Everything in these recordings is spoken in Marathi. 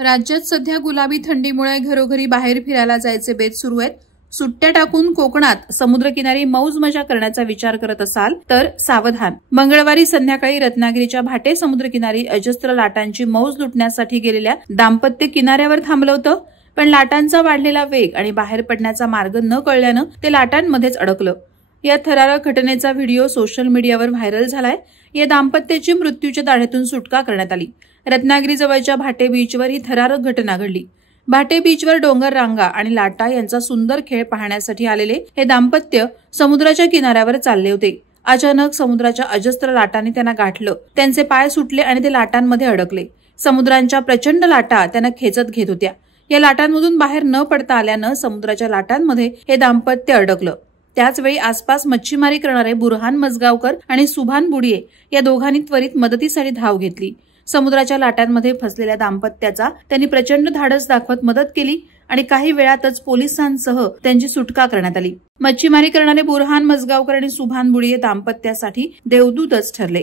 राज्यात सध्या गुलाबी थंडीमुळे घरोघरी बाहेर फिरायला जायचे बेत सुरू आहेत। सुट्ट्या टाकून कोकणात समुद्रकिनारी मौज मजा करण्याचा विचार करत असाल तर सावधान। मंगळवारी संध्याकाळी रत्नागिरीच्या भाटे समुद्रकिनारी अजस्त्र लाटांची मौज लुटण्यासाठी गेलेल्या दाम्पत्य किनाऱ्यावर थांबलं होतं, पण लाटांचा वाढलेला वेग आणि बाहेर पडण्याचा मार्ग न कळल्यानं ते लाटांमध्येच अडकलं। या थरारक घटनेचा व्हिडिओ सोशल मीडियावर व्हायरल झालाय। या दाम्पत्याची मृत्यूच्या दाढेतून सुटका करण्यात आली। रत्नागिरी जवळच्या भाटे बीचवर ही थरारक घटना घडली। भाटे बीचवर डोंगर रांगा आणि लाटा यांचा सुंदर खेळ पाहण्यासाठी आलेले हे दाम्पत्य समुद्राच्या किनाऱ्यावर चालले होते। अचानक समुद्राच्या अजस्त्र लाटांनी त्यांना गाठलं। त्यांचे पाय सुटले आणि ते लाटांमध्ये अडकले। समुद्राच्या प्रचंड लाटा त्यांना खेचत घेत होत्या। या लाटांमधून बाहेर न पडता आल्यानं समुद्राच्या लाटांमध्ये हे दाम्पत्य अडकलं। त्याचवेळी आसपास मच्छीमारी करणारे बुरहान मजगावकर आणि सुभान बुडिये या दोघांनी त्वरित मदतीसाठी धाव घेतली। समुद्राच्या लाटांमध्ये फसलेल्या दाम्पत्याचा त्यांनी प्रचंड धाडस दाखवत मदत केली आणि काही वेळातच पोलिसांसह त्यांची सुटका करण्यात आली। मच्छीमारी करणारे बुरहान मजगावकर आणि सुभान बुडिये दाम्पत्यासाठी देवदूतच ठरले।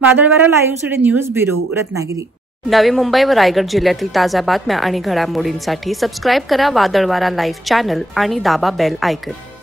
वादळवारा live city news bureau, Ratnagiri. Navi Mumbai व रायगड जिल्ह्यातील ताज्या बातम्या आणि घडामोडींसाठी सबस्क्राईब करा वादळवारा लाईव्ह चॅनल आणि दाबा बेल आयकॉन।